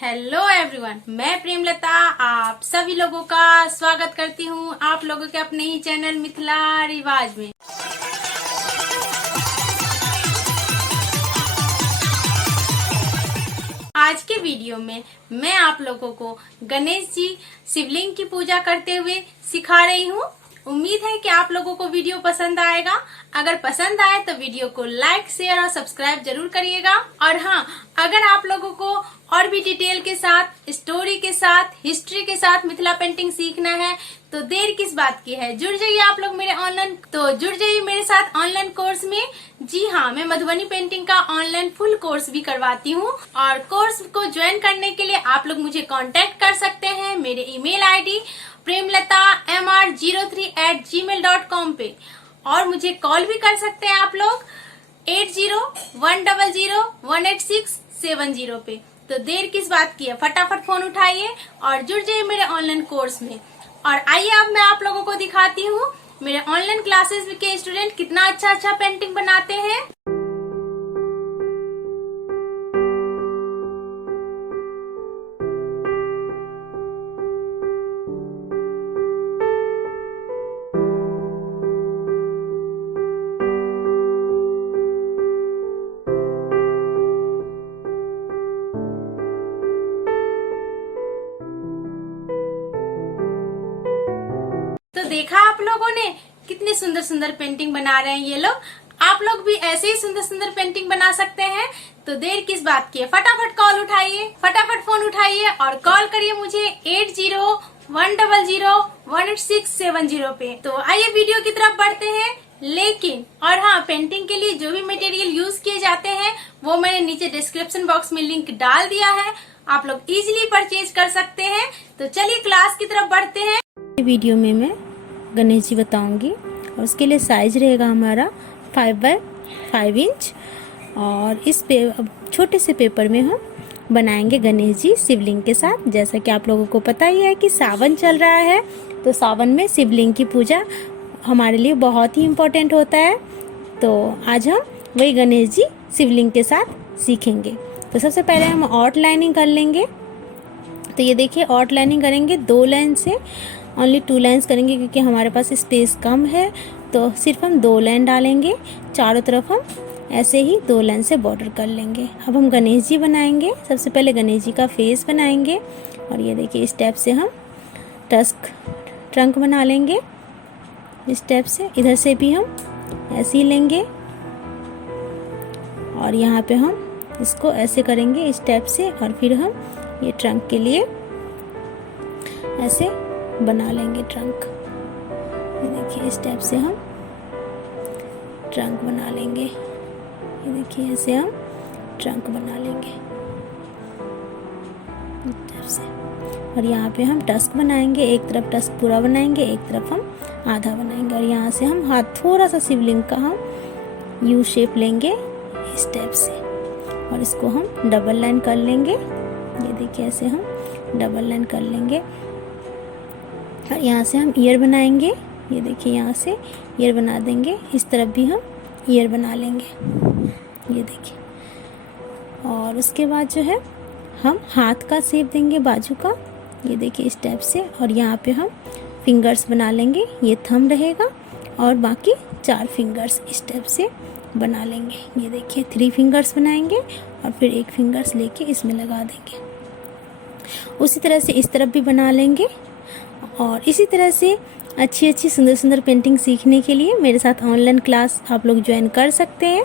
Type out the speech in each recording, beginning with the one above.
Hello everyone, मैं प्रेमलता आप सभी लोगों का स्वागत करती हूँ आप लोगों के अपने ही चैनल मिथिला रिवाज में। आज के वीडियो में मैं आप लोगों को गणेश जी शिवलिंग की पूजा करते हुए सिखा रही हूँ। उम्मीद है कि आप लोगों को वीडियो पसंद आएगा। अगर पसंद आए तो वीडियो को लाइक, शेयर और सब्सक्राइब जरूर करिएगा। और हाँ, अगर आप लोगों को और भी डिटेल के साथ, स्टोरी के साथ, हिस्ट्री के साथ मिथिला पेंटिंग सीखना है तो देर किस बात की है, जुड़ जाइए आप लोग जुड़ जाइए मेरे साथ ऑनलाइन कोर्स में। जी हाँ, मैं मधुबनी पेंटिंग का ऑनलाइन फुल कोर्स भी करवाती हूँ और कोर्स को ज्वाइन करने के लिए आप लोग मुझे कांटेक्ट कर सकते हैं मेरे ईमेल आईडी premlata.mr03@gmail.com पे, और मुझे कॉल भी कर सकते हैं आप लोग 8010018670 पे। तो देर किस बात की है, फटाफट फोन उठाइए और जुड़ जाइए मेरे ऑनलाइन कोर्स में। और आइए अब मैं आप लोगों को दिखाती हूँ मेरे ऑनलाइन क्लासेस के स्टूडेंट कितना अच्छा पेंटिंग बनाते हैं। तो देखा आप लोगों ने कितने सुंदर सुंदर पेंटिंग बना रहे हैं ये लोग। आप लोग भी ऐसे ही सुंदर सुंदर पेंटिंग बना सकते हैं। तो देर किस बात की है, फटाफट कॉल उठाइए, फटाफट फोन उठाइए और कॉल करिए मुझे 8010018670 पे। तो आइए वीडियो की तरफ बढ़ते हैं। लेकिन और हाँ, पेंटिंग के लिए जो भी मटेरियल यूज किए जाते हैं वो मैंने नीचे डिस्क्रिप्शन बॉक्स में लिंक डाल दिया है, आप लोग इजिली परचेज कर सकते हैं। तो चलिए क्लास की तरफ बढ़ते हैं। वीडियो में मैं गणेश जी बताऊंगी और उसके लिए साइज रहेगा हमारा 5x5 इंच। और इस छोटे से पेपर में हम बनाएंगे गणेश जी शिवलिंग के साथ। जैसा कि आप लोगों को पता ही है कि सावन चल रहा है, तो सावन में शिवलिंग की पूजा हमारे लिए बहुत ही इम्पोर्टेंट होता है। तो आज हम वही गणेश जी शिवलिंग के साथ सीखेंगे। तो सबसे पहले हम आउटलाइनिंग कर लेंगे। तो ये देखिए, आउटलाइनिंग करेंगे 2 लाइन से, ओनली 2 लाइन्स करेंगे क्योंकि हमारे पास स्पेस कम है। तो सिर्फ हम 2 लाइन डालेंगे, चारों तरफ हम ऐसे ही 2 लाइन से बॉर्डर कर लेंगे। अब हम गणेश जी बनाएंगे। सबसे पहले गणेश जी का फेस बनाएंगे और ये देखिए इस टाइप से हम ट्रंक बना लेंगे। इस टाइप से इधर से भी हम ऐसे ही लेंगे और यहाँ पे हम इसको ऐसे करेंगे इस टाइप से, और फिर हम ये ट्रंक के लिए ऐसे बना लेंगे ट्रंक। ये देखिए इस टाइप से हम ट्रंक बना लेंगे। ये देखिए ऐसे हम ट्रंक बना लेंगे इस टाइप से। और यहाँ पे हम टस्क बनाएंगे, एक तरफ टस्क पूरा बनाएंगे, एक तरफ हम आधा बनाएंगे। और यहाँ से हम हाथ थोड़ा सा शिवलिंग का हम यू शेप लेंगे इस टाइप से, और इसको हम डबल लाइन कर लेंगे। ये देखिए ऐसे हम डबल लाइन कर लेंगे। और यहाँ से हम ईयर बनाएंगे। ये देखिए यहाँ से ईयर बना देंगे, इस तरफ भी हम ईयर बना लेंगे। ये देखिए, और उसके बाद जो है हम हाथ का शेप देंगे बाजू का। ये देखिए इस टाइप से, और यहाँ पे हम फिंगर्स बना लेंगे। ये थंब रहेगा और बाकी 4 फिंगर्स इस टाइप से बना लेंगे। ये देखिए 3 फिंगर्स बनाएंगे और फिर 1 फिंगर्स लेके इसमें लगा देंगे। उसी तरह से इस तरफ भी बना लेंगे। और इसी तरह से अच्छी सुंदर सुंदर पेंटिंग सीखने के लिए मेरे साथ ऑनलाइन क्लास आप लोग ज्वाइन कर सकते हैं।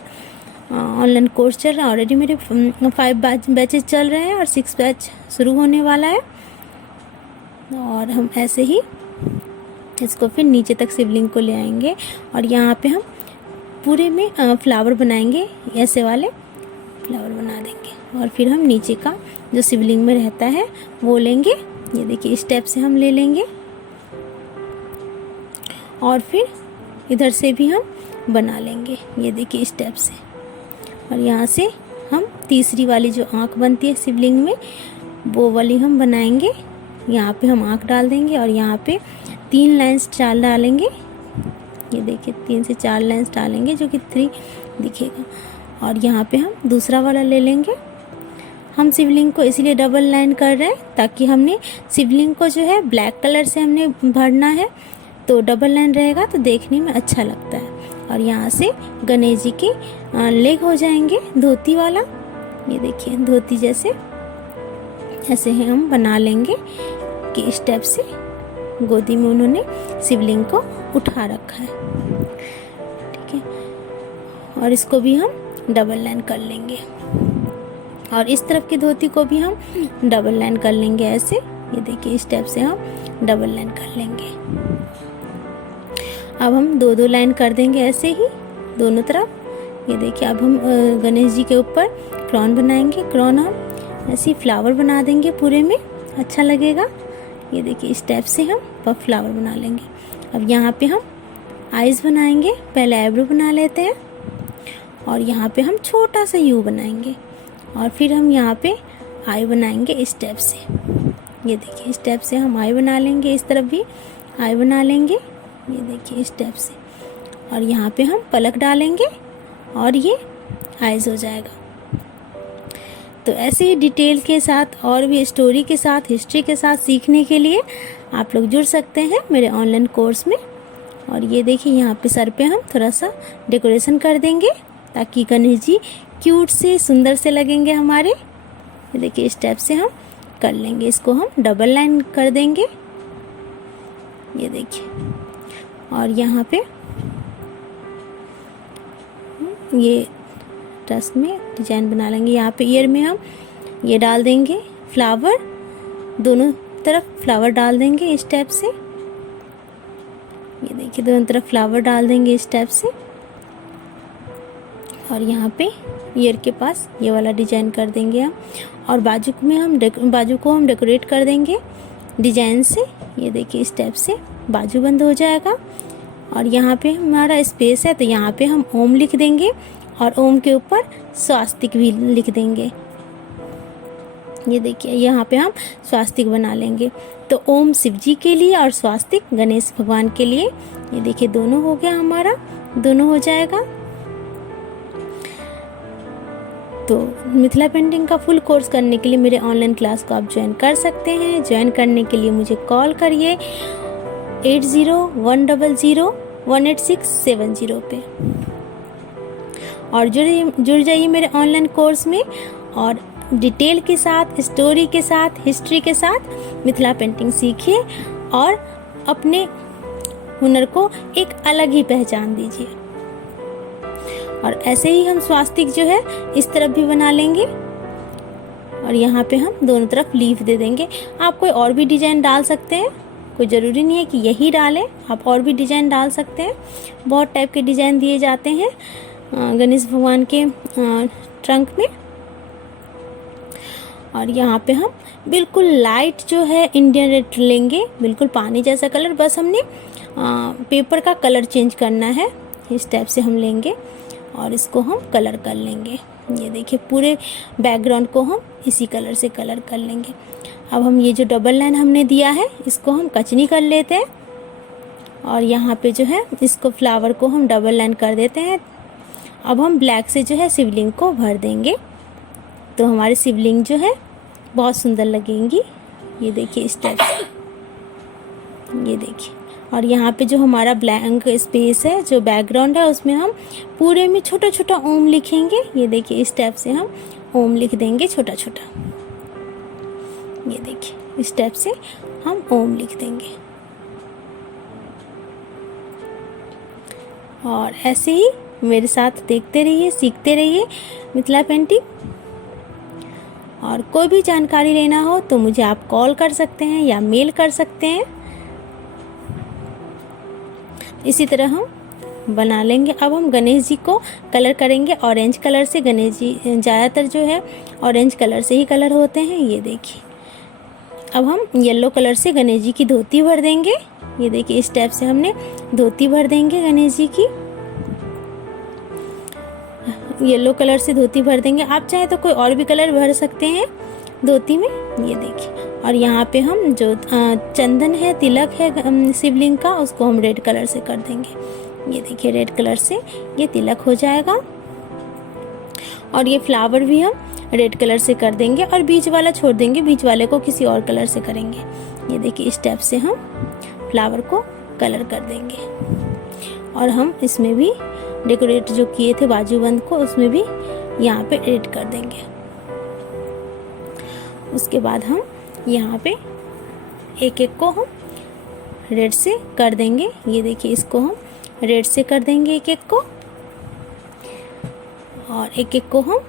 ऑनलाइन कोर्स चल रहा है, ऑलरेडी मेरे 5 बैचेस चल रहे हैं और 6 बैच शुरू होने वाला है। और हम ऐसे ही इसको फिर नीचे तक शिवलिंग को ले आएंगे और यहाँ पे हम पूरे में फ्लावर बनाएंगे, ऐसे वाले फ्लावर बना देंगे। और फिर हम नीचे का जो शिवलिंग में रहता है वो लेंगे। ये देखिए इस टाइप से हम ले लेंगे और फिर इधर से भी हम बना लेंगे। ये देखिए इस टाइप से। और यहाँ से हम तीसरी वाली जो आँख बनती है शिवलिंग में, वो वाली हम बनाएंगे। यहाँ पे हम आँख डाल देंगे और यहाँ पे 3 लाइन्स 4 डालेंगे। ये देखिए 3 से 4 लाइन्स डालेंगे जो कि 3 दिखेगा। और यहाँ पे हम दूसरा वाला ले लेंगे, हम शिवलिंग को इसलिए डबल लाइन कर रहे हैं ताकि हमने शिवलिंग को जो है ब्लैक कलर से हमने भरना है, तो डबल लाइन रहेगा तो देखने में अच्छा लगता है। और यहाँ से गणेश जी के लेग हो जाएंगे धोती वाला। ये देखिए धोती जैसे ऐसे ही हम बना लेंगे कि स्टेप से गोदी में उन्होंने शिवलिंग को उठा रखा है, ठीक है। और इसको भी हम डबल लाइन कर लेंगे और इस तरफ की धोती को भी हम डबल लाइन कर लेंगे ऐसे। ये देखिए स्टेप से हम डबल लाइन कर लेंगे। अब हम दो दो लाइन कर देंगे ऐसे ही दोनों तरफ। ये देखिए अब हम गणेश जी के ऊपर क्राउन बनाएंगे। क्राउन हम ऐसे फ्लावर बना देंगे, पूरे में अच्छा लगेगा। ये देखिए स्टेप से हम पफ फ्लावर बना लेंगे। अब यहाँ पे हम आईज बनाएंगे। पहले आईब्रो बना लेते हैं और यहाँ पे हम छोटा सा यू बनाएंगे और फिर हम यहाँ पे आई बनाएंगे स्टेप से। ये देखिए स्टेप से हम आई बना लेंगे, इस तरफ भी आई बना लेंगे। ये देखिए स्टेप से, और यहाँ पे हम पलक डालेंगे और ये आईज हो जाएगा। तो ऐसे ही डिटेल के साथ और भी स्टोरी के साथ, हिस्ट्री के साथ सीखने के लिए आप लोग जुड़ सकते हैं मेरे ऑनलाइन कोर्स में। और ये देखिए यहाँ पे सर पे हम थोड़ा सा डेकोरेशन कर देंगे ताकि गणेश जी क्यूट से सुंदर से लगेंगे हमारे। ये देखिए स्टेप से हम कर लेंगे, इसको हम डबल लाइन कर देंगे। ये देखिए, और यहाँ पे ये टस्क में डिजाइन बना लेंगे। यहाँ पे ईयर में हम ये डाल देंगे फ्लावर, दोनों तरफ फ्लावर डाल देंगे इस टाइप से। ये देखिए दोनों तरफ फ्लावर डाल देंगे इस टाइप से। और यहाँ पे ईयर के पास ये वाला डिजाइन कर देंगे हम। और बाजू को हम डेकोरेट कर देंगे डिजाइन से। ये देखिए इस टाइप से बाजू बंद हो जाएगा। और यहाँ पे हमारा स्पेस है तो यहाँ पे हम ओम लिख देंगे और ओम के ऊपर स्वास्तिक भी लिख देंगे। ये देखिए यहाँ पे हम स्वास्तिक बना लेंगे। तो ओम शिव जी के लिए और स्वास्तिक गणेश भगवान के लिए। ये देखिए दोनों हो गया हमारा, दोनों हो जाएगा। तो मिथिला पेंटिंग का फुल कोर्स करने के लिए मेरे ऑनलाइन क्लास को आप ज्वाइन कर सकते हैं। ज्वाइन करने के लिए मुझे कॉल करिए 8010018670 पे और जुड़ जाइए मेरे ऑनलाइन कोर्स में। और डिटेल के साथ, स्टोरी के साथ, हिस्ट्री के साथ मिथिला पेंटिंग सीखिए और अपने हुनर को एक अलग ही पहचान दीजिए। और ऐसे ही हम स्वास्तिक जो है इस तरफ भी बना लेंगे और यहाँ पे हम दोनों तरफ लीफ दे देंगे। आप कोई और भी डिजाइन डाल सकते हैं, कोई ज़रूरी नहीं है कि यही डालें, आप और भी डिजाइन डाल सकते हैं। बहुत टाइप के डिजाइन दिए जाते हैं गणेश भगवान के ट्रंक में। और यहाँ पे हम बिल्कुल लाइट जो है इंडियन रेड लेंगे, बिल्कुल पानी जैसा कलर, बस हमने पेपर का कलर चेंज करना है। इस टाइप से हम लेंगे और इसको हम कलर कर लेंगे। ये देखिए पूरे बैकग्राउंड को हम इसी कलर से कलर कर लेंगे। अब हम ये जो डबल लाइन हमने दिया है इसको हम कचनी कर लेते हैं और यहाँ पे जो है इसको फ्लावर को हम डबल लाइन कर देते हैं। अब हम ब्लैक से जो है शिवलिंग को भर देंगे तो हमारी शिवलिंग जो है बहुत सुंदर लगेंगी। ये देखिए इस टाइप से, ये देखिए। और यहाँ पे जो हमारा ब्लैंक स्पेस है, जो बैकग्राउंड है, उसमें हम पूरे में छोटा छोटा ओम लिखेंगे। ये देखिए इस टाइप से हम ओम लिख देंगे छोटा छोटा। ये देखिए इस टाइप से हम ओम लिख देंगे। और ऐसे ही मेरे साथ देखते रहिए, सीखते रहिए मिथिला पेंटिंग। और कोई भी जानकारी लेना हो तो मुझे आप कॉल कर सकते हैं या मेल कर सकते हैं। इसी तरह हम बना लेंगे। अब हम गणेश जी को कलर करेंगे ऑरेंज कलर से। गणेश जी ज़्यादातर जो है ऑरेंज कलर से ही कलर होते हैं। ये देखिए अब हम येलो कलर से गणेश जी की धोती भर देंगे। ये देखिए इस टाइप से हमने धोती भर देंगे गणेश जी की, येलो कलर से धोती भर देंगे। आप चाहे तो कोई और भी कलर भर सकते हैं धोती में। ये देखिए, और यहाँ पे हम जो चंदन है, तिलक है शिवलिंग का, उसको हम रेड कलर से कर देंगे। ये देखिए रेड कलर से ये तिलक हो जाएगा। और ये फ्लावर भी हम रेड कलर से कर देंगे और बीच वाला छोड़ देंगे, बीच वाले को किसी और कलर से करेंगे। ये देखिए इस टाइप से हम फ्लावर को कलर कर देंगे। और हम इसमें भी डेकोरेट जो किए थे बाजूबंद को, उसमें भी यहाँ पे एड कर देंगे। उसके बाद हम यहाँ पे एक एक को हम रेड से कर देंगे। ये देखिए इसको हम रेड से कर देंगे एक एक को, और एक एक को हम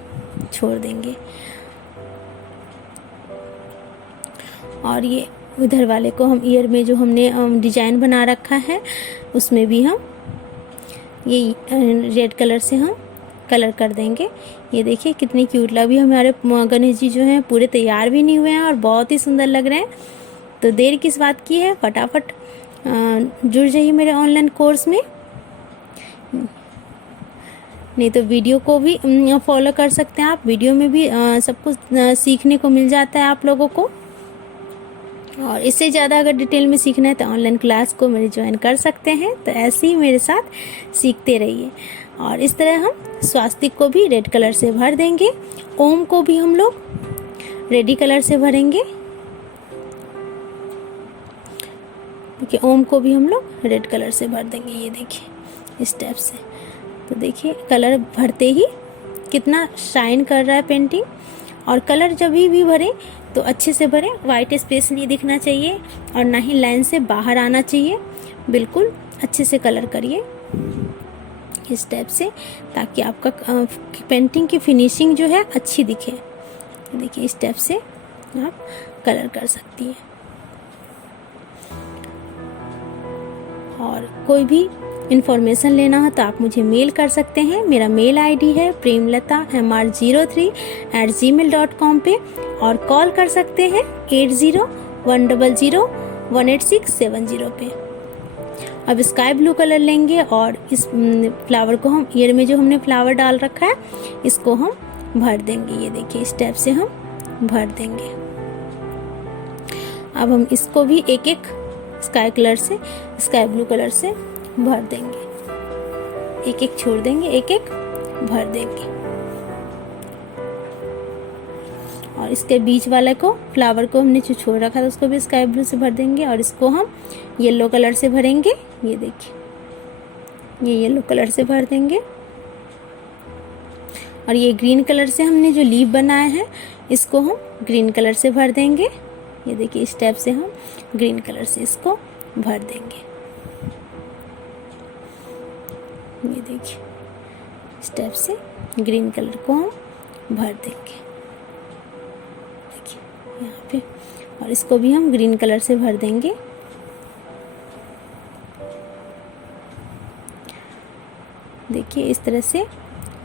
छोड़ देंगे। और ये उधर वाले को हम ईयर में जो हमने डिजाइन बना रखा है उसमें भी हम ये रेड कलर से हम कलर कर देंगे। ये देखिए कितनी क्यूट लगी। हमारे गणेश जी जो हैं पूरे तैयार भी नहीं हुए हैं और बहुत ही सुंदर लग रहे हैं। तो देर किस बात की है, फटाफट जुड़ जाइए मेरे ऑनलाइन कोर्स में। नहीं तो वीडियो को भी फॉलो कर सकते हैं आप, वीडियो में भी सब कुछ सीखने को मिल जाता है आप लोगों को। और इससे ज़्यादा अगर डिटेल में सीखना है तो ऑनलाइन क्लास को मेरे ज्वाइन कर सकते हैं। तो ऐसे ही मेरे साथ सीखते रहिए। और इस तरह हम स्वास्तिक को भी रेड कलर से भर देंगे। ओम को भी हम लोग रेडी कलर से भरेंगे। देखिए ओम को भी हम लोग रेड कलर से भर देंगे। ये देखिए इस टाइप से। तो देखिए कलर भरते ही कितना शाइन कर रहा है पेंटिंग। और कलर जब भी भरें तो अच्छे से भरें, वाइट स्पेस नहीं दिखना चाहिए और ना ही लाइन से बाहर आना चाहिए। बिल्कुल अच्छे से कलर करिए इस टाइप से, ताकि आपका पेंटिंग की फिनिशिंग जो है अच्छी दिखे। देखिए इस टाइप से आप कलर कर सकती हैं। और कोई भी इन्फॉर्मेशन लेना हो तो आप मुझे मेल कर सकते हैं। मेरा मेल आईडी है premlata.mr03@gmail.com पे, और कॉल कर सकते हैं 8010018670 पे। अब स्काई ब्लू कलर लेंगे और इस फ्लावर को हम ईयर में जो हमने फ्लावर डाल रखा है इसको हम भर देंगे। ये देखिए इस टाइप से हम भर देंगे। अब हम इसको भी एक एक स्काई कलर से, स्काई ब्लू कलर से भर देंगे। एक एक छोड़ देंगे, एक एक भर देंगे। और इसके बीच वाले को, फ्लावर को हमने जो छोड़ रखा था उसको भी स्काई ब्लू से भर देंगे। और इसको हम येलो कलर से भरेंगे। ये देखिए ये येलो कलर से भर देंगे। और ये ग्रीन कलर से हमने जो लीफ बनाया है इसको हम ग्रीन कलर से भर देंगे। ये देखिए इस टाइप से हम ग्रीन कलर से इसको भर देंगे। ये देखिए इस टाइप से ग्रीन कलर को हम भर देंगे। देखिए यहाँ पे, और इसको भी हम ग्रीन कलर से भर देंगे। देखिए इस तरह से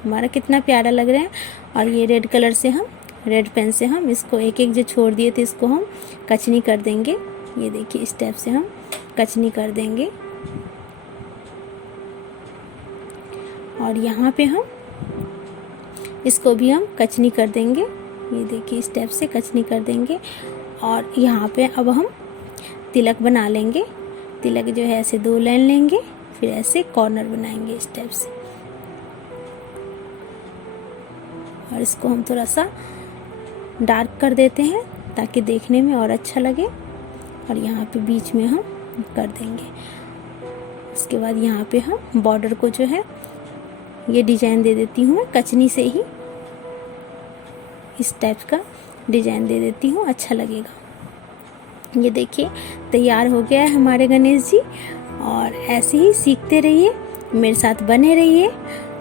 हमारा कितना प्यारा लग रहा है। और ये रेड कलर से हम, रेड पेन से हम इसको एक एक जो छोड़ दिए थे इसको हम कचनी कर देंगे। ये देखिए इस टाइप से हम कचनी कर देंगे। और यहाँ पे हम इसको भी हम कचनी कर देंगे। ये देखिए इस टाइप से कचनी कर देंगे। और यहाँ पे अब हम तिलक बना लेंगे। तिलक जो है ऐसे 2 लाइन लेंगे, फिर ऐसे कॉर्नर बनाएंगे इस टाइप से। और इसको हम थोड़ा सा डार्क कर देते हैं ताकि देखने में और अच्छा लगे। और यहाँ पे बीच में हम कर देंगे। उसके बाद यहाँ पे हम बॉर्डर को जो है ये डिजाइन दे देती हूँ मैं कचनी से ही, इस टाइप का डिजाइन दे देती हूँ, अच्छा लगेगा। ये देखिए तैयार हो गया है हमारे गणेश जी। और ऐसे ही सीखते रहिए, मेरे साथ बने रहिए।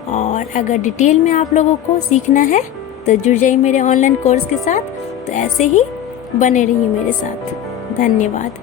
और अगर डिटेल में आप लोगों को सीखना है तो जुड़ जाइए मेरे ऑनलाइन कोर्स के साथ। तो ऐसे ही बने रहिए मेरे साथ। धन्यवाद।